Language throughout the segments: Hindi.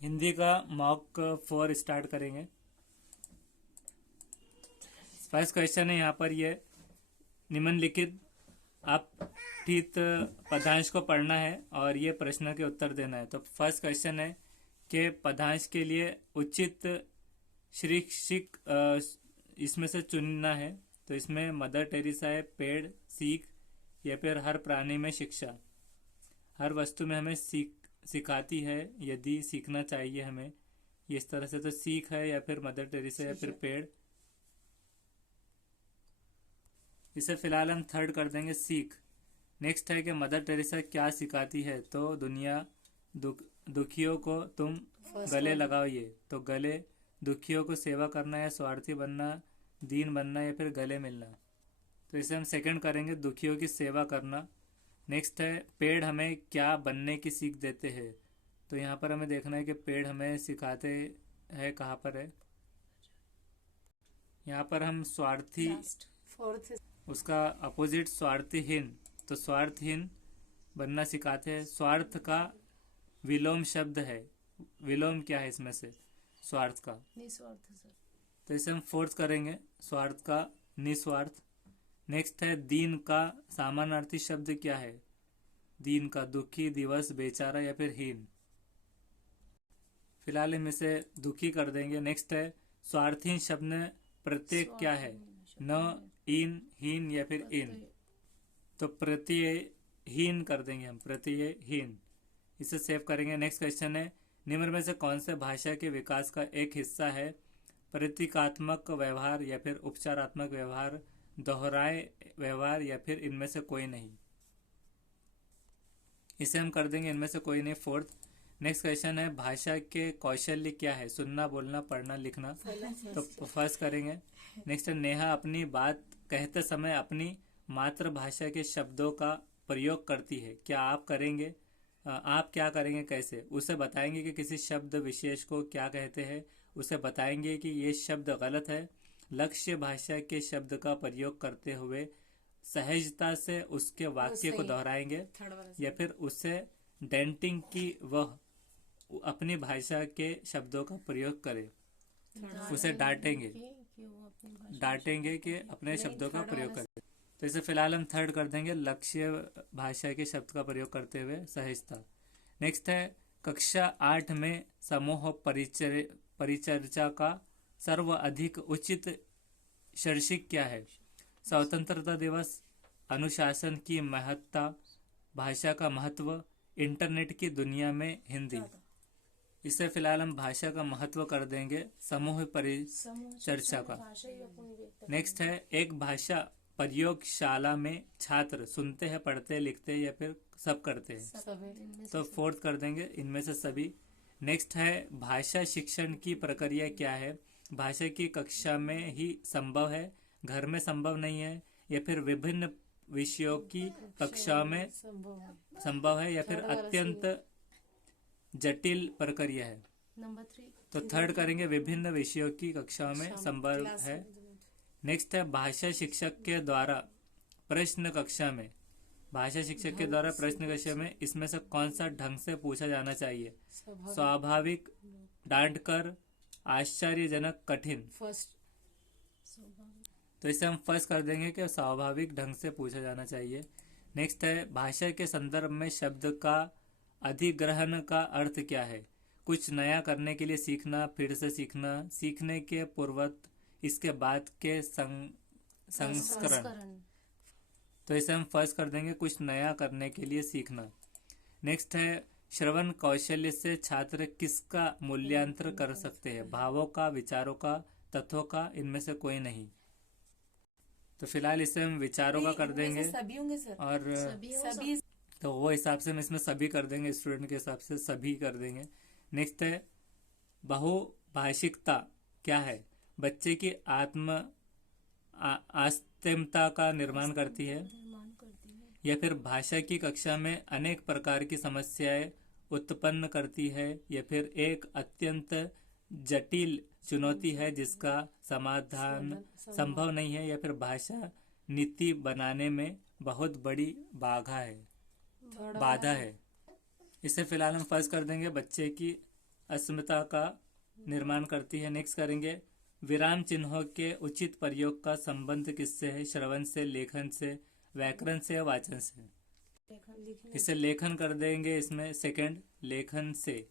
हिंदी का मॉक 4 स्टार्ट करेंगे। फर्स्ट क्वेश्चन है यहाँ पर ये निम्नलिखित अपठित पदांश को पढ़ना है और ये प्रश्न के उत्तर देना है। तो फर्स्ट क्वेश्चन है कि पदांश के लिए उचित शीर्षक इसमें से चुनना है। तो इसमें मदर टेरेसा है, पेड़, सीख या फिर हर प्राणी में शिक्षा। हर वस्तु में हमें सिखाती है, यदि सीखना चाहिए हमें, ये इस तरह से। तो सीख है या फिर मदर टेरेसा या फिर पेड़। इसे फिलहाल हम थर्ड कर देंगे, सीख। नेक्स्ट है कि मदर टेरेसा क्या सिखाती है। तो दुनिया दुखियों को तुम गले लगाओ। ये तो गले, दुखियों को सेवा करना या स्वार्थी बनना, दीन बनना या फिर गले मिलना। तो इसे हम सेकंड करेंगे, दुखियों की सेवा करना। नेक्स्ट है पेड़ हमें क्या बनने की सीख देते हैं। तो यहाँ पर हमें देखना है कि पेड़ हमें सिखाते हैं, कहाँ पर है, यहाँ पर हम स्वार्थी, उसका अपोजिट स्वार्थहीन। तो स्वार्थहीन बनना सिखाते हैं। स्वार्थ का विलोम शब्द है, विलोम क्या है इसमें से, स्वार्थ का, निस्वार्थ सर। तो इसे हम फोर्थ करेंगे, स्वार्थ का निस्वार्थ। नेक्स्ट है दीन का समानार्थी शब्द क्या है। दीन का दुखी, दिवस, बेचारा या फिर हीन। फिलहाल हम इसे दुखी कर देंगे। नेक्स्ट है स्वार्थहीन शब्द में प्रत्यय क्या है, न, इन, हीन या फिर इन। तो प्रत्ययहीन कर देंगे हम, प्रत्ययहीन। इसे सेव करेंगे। नेक्स्ट क्वेश्चन है निम्न में से कौन से भाषा के विकास का एक हिस्सा है। प्रतीकात्मक व्यवहार या फिर उपचारात्मक व्यवहार, दोहराए व्यवहार या फिर इनमें से कोई नहीं। इसे हम कर देंगे इनमें से कोई नहीं, फोर्थ। नेक्स्ट क्वेश्चन है भाषा के कौशल्य क्या है। सुनना, बोलना, पढ़ना, लिखना। तो फर्स्ट करेंगे। नेक्स्ट है नेहा अपनी बात कहते समय अपनी मातृभाषा के शब्दों का प्रयोग करती है। क्या आप करेंगे, आप क्या करेंगे, कैसे। उसे बताएंगे कि किसी शब्द विशेष को क्या कहते हैं, उसे बताएंगे कि ये शब्द गलत है। लक्ष्य भाषा के शब्द का प्रयोग करते हुए सहजता से उसके वाक्य को दोहराएंगे या फिर उससे डेंटिंग की वह अपनी भाषा के शब्दों का प्रयोग करे। उसे डांटेंगे कि अपने शब्दों का प्रयोग करे। तो इसे फिलहाल हम थर्ड कर देंगे, लक्ष्य भाषा के शब्द का प्रयोग करते हुए सहजता। नेक्स्ट है कक्षा 8 में समूह परिचर्चा का सर्व अधिक उचित शीर्षक क्या है। स्वतंत्रता दिवस, अनुशासन की महत्ता, भाषा का महत्व, इंटरनेट की दुनिया में हिंदी। इसे फिलहाल हम भाषा का महत्व कर देंगे, समूह परिचर्चा का। नेक्स्ट है एक भाषा प्रयोगशाला में छात्र सुनते हैं, पढ़ते हैं, लिखते हैं या फिर सब करते हैं। तो फोर्थ कर देंगे, इनमें से सभी। नेक्स्ट है भाषा शिक्षण की प्रक्रिया क्या है। भाषा की कक्षा में ही संभव है, घर में संभव नहीं है, या फिर विभिन्न विषयों की कक्षा में संभव है, या फिर अत्यंत जटिल प्रक्रिया है। नंबर 3। तो थर्ड करेंगे विभिन्न विषयों की कक्षा में संभव है। नेक्स्ट है भाषा शिक्षक के द्वारा प्रश्न कक्षा में, भाषा शिक्षक के द्वारा प्रश्न कक्षा में इसमें से कौन सा ढंग से पूछा जाना चाहिए। स्वाभाविक, डांटकर, आश्चर्यजनक, कठिन। तो इसे हम फर्स्ट कर देंगे कि स्वाभाविक ढंग से पूछा जाना चाहिए। नेक्स्ट है भाषा के संदर्भ में शब्द का अधिग्रहण का अर्थ क्या है। कुछ नया करने के लिए सीखना, फिर से सीखना, सीखने के पूर्वत, इसके बाद के संस्करण। तो इसे हम फर्स्ट कर देंगे, कुछ नया करने के लिए सीखना। नेक्स्ट है श्रवण कौशल्य से छात्र किसका मूल्यांकन कर सकते हैं। भावों का, विचारों का, तथ्यों का, इनमें से कोई नहीं। तो फिलहाल इसे हम विचारों का कर देंगे सभी होंगे सर। और सभी तो वो हिसाब से हम इसमें सभी कर देंगे, स्टूडेंट के हिसाब से सभी कर देंगे। नेक्स्ट है बहुभाषिकता क्या है। बच्चे की आत्मता का निर्माण करती है, या फिर भाषा की कक्षा में अनेक प्रकार की समस्याएं उत्पन्न करती है, या फिर एक अत्यंत जटिल चुनौती है जिसका समाधान संभव नहीं है, या फिर भाषा नीति बनाने में बहुत बड़ी बाधा है। इसे फिलहाल हम फर्स्ट कर देंगे, बच्चे की अस्मिता का निर्माण करती है। नेक्स्ट करेंगे विराम चिन्हों के उचित प्रयोग का संबंध किससे है? श्रवण से, लेखन से, व्याकरण से या वाचन से? इसे लेखन कर देंगे, इसमें सेकंड लेखन से।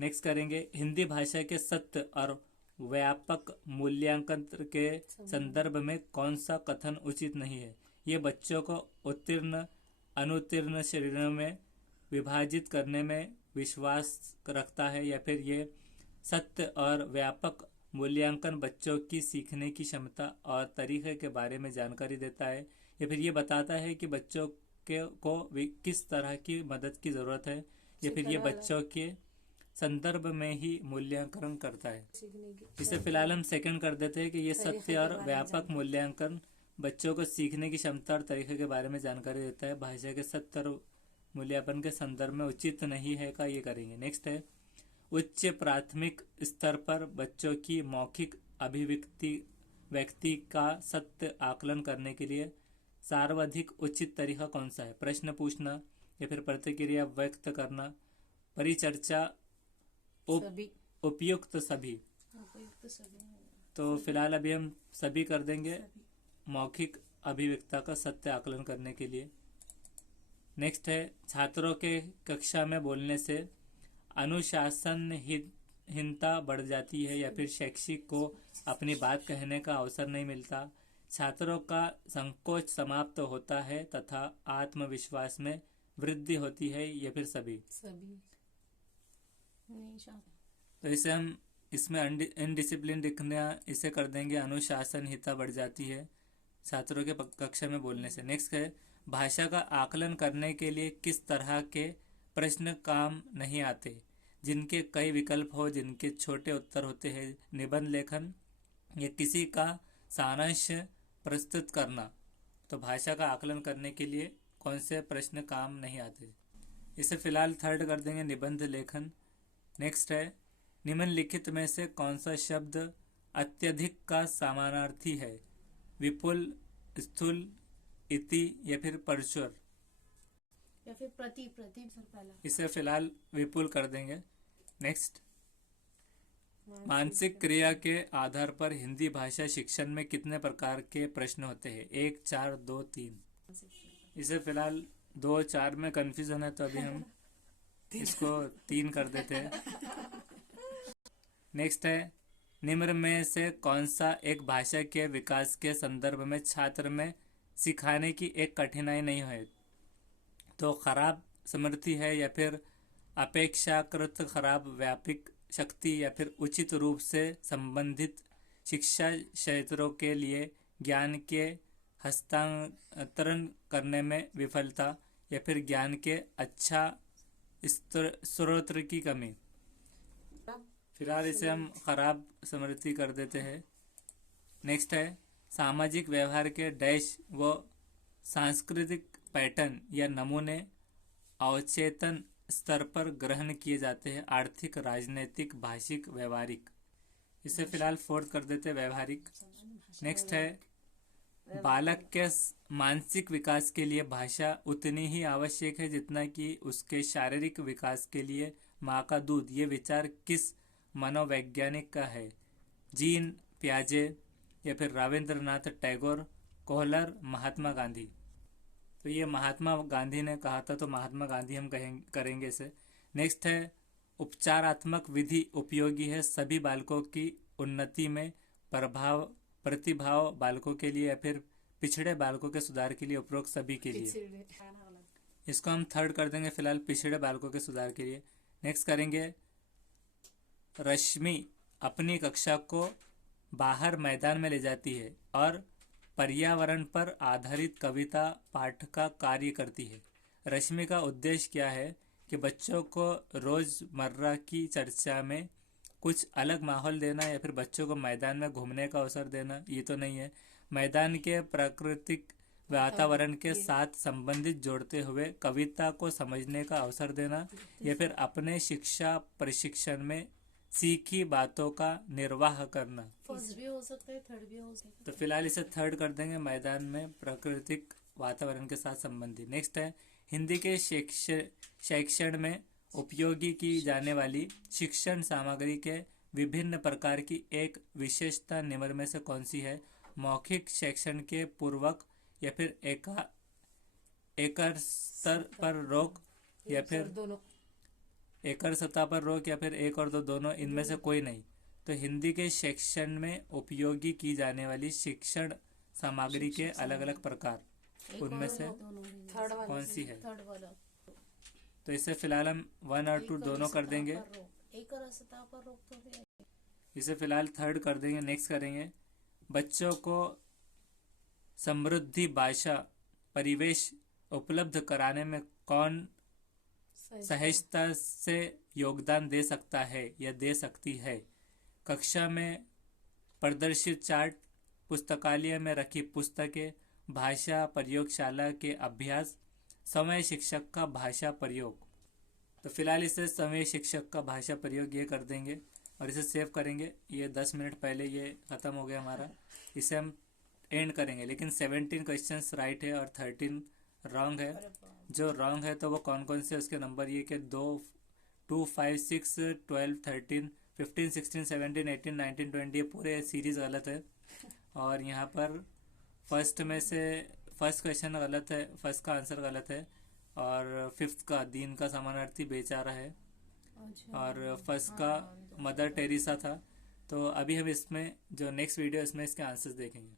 नेक्स्ट करेंगे हिंदी भाषा के सत्य और व्यापक मूल्यांकन के संदर्भ में कौन सा कथन उचित नहीं है? ये बच्चों को उत्तीर्ण अनुत्तीर्ण श्रेणियों में विभाजित करने में विश्वास रखता है, या फिर ये सत्य और व्यापक मूल्यांकन बच्चों की सीखने की क्षमता और तरीके के बारे में जानकारी देता है, या फिर ये बताता है कि बच्चों को किस तरह की मदद की ज़रूरत है, या फिर ये बच्चों के संदर्भ में ही मूल्यांकन करता है। इसे फिलहाल हम सेकंड कर देते हैं कि ये सत्य और व्यापक मूल्यांकन बच्चों को सीखने की क्षमता और तरीके के बारे में जानकारी देता है। भाषा के सत्य और मूल्यांकन के संदर्भ में उचित नहीं है का ये करेंगे। नेक्स्ट है उच्च प्राथमिक स्तर पर बच्चों की मौखिक अभिव्यक्ति व्यक्ति का सत्य आकलन करने के लिए सर्वाधिक उचित तरीका कौन सा है? प्रश्न पूछना या फिर प्रतिक्रिया व्यक्त करना, परिचर्चा, उपयुक्त सभी। तो फिलहाल अभी हम सभी कर देंगे मौखिक अभिव्यक्ति का सत्य आकलन करने के लिए। नेक्स्ट है छात्रों के कक्षा में बोलने से अनुशासनहीनता बढ़ जाती है, या फिर शैक्षिक को अपनी बात कहने का अवसर नहीं मिलता, छात्रों का संकोच समाप्त होता है तथा आत्मविश्वास में वृद्धि होती है, या फिर सभी? तो इसे हम इसमें इनडिसिप्लिन दिखना इसे कर देंगे अनुशासनहीनता बढ़ जाती है छात्रों के कक्षा में बोलने से। नेक्स्ट है भाषा का आकलन करने के लिए किस तरह के प्रश्न काम नहीं आते? जिनके कई विकल्प हो, जिनके छोटे उत्तर होते हैं, निबंध लेखन या किसी का सारांश प्रस्तुत करना। तो भाषा का आकलन करने के लिए कौन से प्रश्न काम नहीं आते? इसे फिलहाल थर्ड कर देंगे निबंध लेखन। नेक्स्ट है निम्नलिखित में से कौन सा शब्द अत्यधिक का समानार्थी है? विपुल, स्थूल, इति या फिर परचुर? या फिर प्रति सर पहला। इसे फिलहाल विपुल कर देंगे। नेक्स्ट मानसिक क्रिया के आधार पर हिंदी भाषा शिक्षण में कितने प्रकार के प्रश्न होते हैं? 1, 4, 2, 3? इसे फिलहाल 2, 4 में कंफ्यूजन है, तो अभी हम इसको 3 कर देते हैं। नेक्स्ट है निम्न में से कौन सा एक भाषा के विकास के संदर्भ में छात्र में सिखाने की एक कठिनाई नहीं है? तो खराब स्मृति है, या फिर अपेक्षाकृत खराब व्यापक शक्ति, या फिर उचित रूप से संबंधित शिक्षा क्षेत्रों के लिए ज्ञान के हस्तांतरण करने में विफलता, या फिर ज्ञान के अच्छा स्रोत की कमी? फिलहाल इसे हम खराब स्मृति कर देते हैं। नेक्स्ट है सामाजिक व्यवहार के डैश व सांस्कृतिक पैटर्न या नमूने अवचेतन स्तर पर ग्रहण किए जाते हैं? आर्थिक, राजनीतिक, भाषिक, व्यवहारिक? इसे फिलहाल फोर्थ कर देते हैं व्यवहारिक। नेक्स्ट है बालक के मानसिक विकास के लिए भाषा उतनी ही आवश्यक है जितना कि उसके शारीरिक विकास के लिए माँ का दूध। ये विचार किस मनोवैज्ञानिक का है? जीन पियाजे या फिर रविंद्रनाथ टैगोर, कोहलर, महात्मा गांधी? तो ये महात्मा गांधी ने कहा था, तो महात्मा गांधी हम करेंगे इसे। नेक्स्ट है उपचारात्मक विधि उपयोगी है सभी बालकों की उन्नति में, प्रतिभाव बालकों के लिए या फिर पिछड़े बालकों के सुधार के लिए, उपरोक्त सभी के लिए? इसको हम थर्ड कर देंगे फिलहाल, पिछड़े बालकों के सुधार के लिए। नेक्स्ट करेंगे रश्मि अपनी कक्षा को बाहर मैदान में ले जाती है और पर्यावरण पर आधारित कविता पाठ का कार्य करती है। रश्मि का उद्देश्य क्या है? कि बच्चों को रोजमर्रा की चर्चा में कुछ अलग माहौल देना, या फिर बच्चों को मैदान में घूमने का अवसर देना? ये तो नहीं है। मैदान के प्राकृतिक वातावरण के साथ संबंधित जोड़ते हुए कविता को समझने का अवसर देना, या फिर अपने शिक्षा प्रशिक्षण में सीखी बातों का निर्वाह करना? फर्स्ट भी हो सकता है, थर्ड भी हो सकता है। तो फिलहाल इसे थर्ड कर देंगे, मैदान में प्राकृतिक वातावरण के साथ संबंधित। नेक्स्ट है हिंदी के शिक्षण में उपयोगी की जाने वाली शिक्षण सामग्री के विभिन्न प्रकार की एक विशेषता निम्न में से कौन सी है? मौखिक शिक्षण के पूर्वक या फिर एकर स्तर पर रोक या फिर दोनों। एकल सतह पर रोक या फिर एक और दो दोनों, इनमें से कोई नहीं। तो हिंदी के शिक्षण में उपयोगी की जाने वाली शिक्षण सामग्री के अलग अलग प्रकार, एक उनमें और से दोनों नहीं। थर्ड वाला कौन सी है? थर्ड वाला। तो इसे फिलहाल हम 1 और 2 एक दोनों कर सतह देंगे। पर रोक। एक और सतह पर रोक तो फिर इसे फिलहाल थर्ड कर देंगे। नेक्स्ट करेंगे, बच्चों को समृद्धि भाषा परिवेश उपलब्ध कराने में कौन सहजता से योगदान दे सकता है या दे सकती है? कक्षा में प्रदर्शित चार्ट, पुस्तकालय में रखी पुस्तकें, भाषा प्रयोगशाला के अभ्यास, समय शिक्षक का भाषा प्रयोग। तो फिलहाल इसे समय शिक्षक का भाषा प्रयोग ये कर देंगे और इसे सेव करेंगे। ये 10 मिनट पहले ये ख़त्म हो गया हमारा, इसे हम एंड करेंगे। लेकिन 17 क्वेश्चंस राइट है और 13 रॉन्ग है। जो रॉन्ग है तो वो कौन कौन से, उसके नंबर ये कि 2, 5, 6, 12, 13, 15, 16, 17, 18, 19, 20, ये पूरे सीरीज़ गलत है। और यहाँ पर फर्स्ट में से फर्स्ट क्वेश्चन गलत है, फर्स्ट का आंसर गलत है। और फिफ्थ का दीन का समानार्थी बेचारा है। और फर्स्ट का मदर टेरेसा था। तो अभी हम इसमें जो नेक्स्ट वीडियो इसमें इसके आंसर्स देखेंगे।